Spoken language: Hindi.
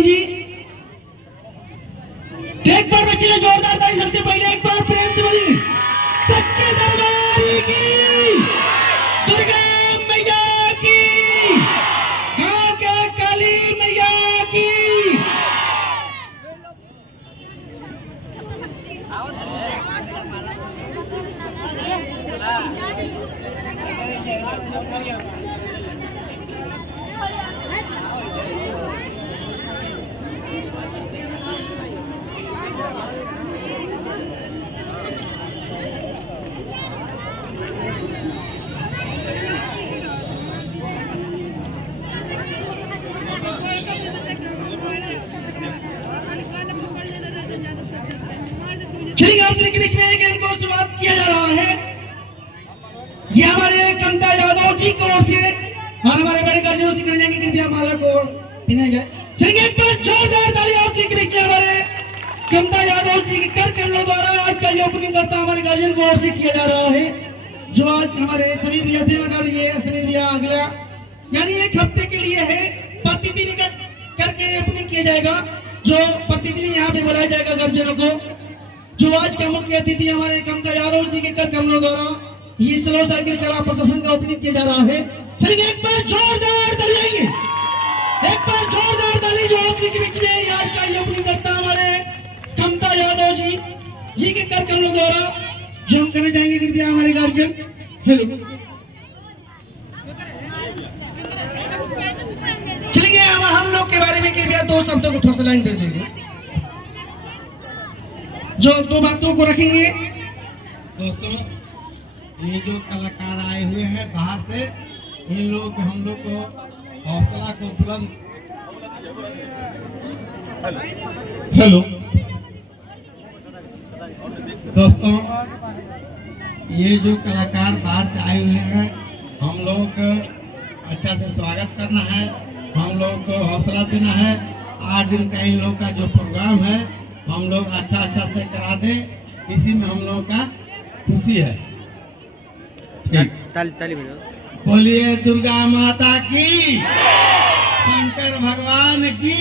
राम जी। एक बार बच्चे जोरदार ताली, सबसे पहले एक बार प्रेम से बोली सच्चे दरबार की, दुर्गा मैया की, गांव के काली मैया की। चलिए आप सभी के बीच में गेम को शुरुआत किया जा रहा है। ये हमारे कमता यादव जी की ओर से और हमारे बड़े गार्जियनों से करे जाएंगे, कृपया माला को पहनाया जाए। चलिए एक बार जोरदार ताली आप सभी के बीच में हमारे कमता यादव जी के कर कमलों द्वारा आज का ये ओपनिंग करता हमारे गार्जियन को ओर से किया जा रहा है, जो आज हमारे सभी भैया देवगर ये सभी भैया अगला यानी एक हफ्ते के लिए है, प्रतिदिन करके ओपनिंग किया जाएगा, जो प्रतिदिन यहाँ पे बुलाया जाएगा गार्जियनों को। जो आज का मुख्य अतिथि हमारे कमता यादव जी के कर कमलों द्वारा ये स्लो साइकिल कला प्रदर्शन का ओपनिंग किया जा रहा है। चलिए एक बार जोरदार ताली आएंगे, एक बार जोरदार ताली जो आप के बीच में आज का ये ओपनिंग करता हमारे कमता यादव जी के कर कमलों द्वारा, जो हम करने जाएंगे कृपया हमारे गार्जियन। हेलो चलिए हम लोग के बारे में कृपया दो शब्दों को ठोस लाइन दे देंगे, जो दो बातों को रखेंगे। दोस्तों, ये जो कलाकार आए हुए हैं बाहर से, इन लोग हम लोग को हौसला को बुलंद। हेलो दोस्तों, ये जो कलाकार बाहर से आए हुए हैं, हम लोग को अच्छा से स्वागत करना है, हम लोग को हौसला देना है। 8 दिन का इन लोग का जो प्रोग्राम है हम लोग अच्छा से करा दें, इसी में हम लोग का खुशी है। ताली बोलिए दुर्गा माता की, शंकर भगवान की।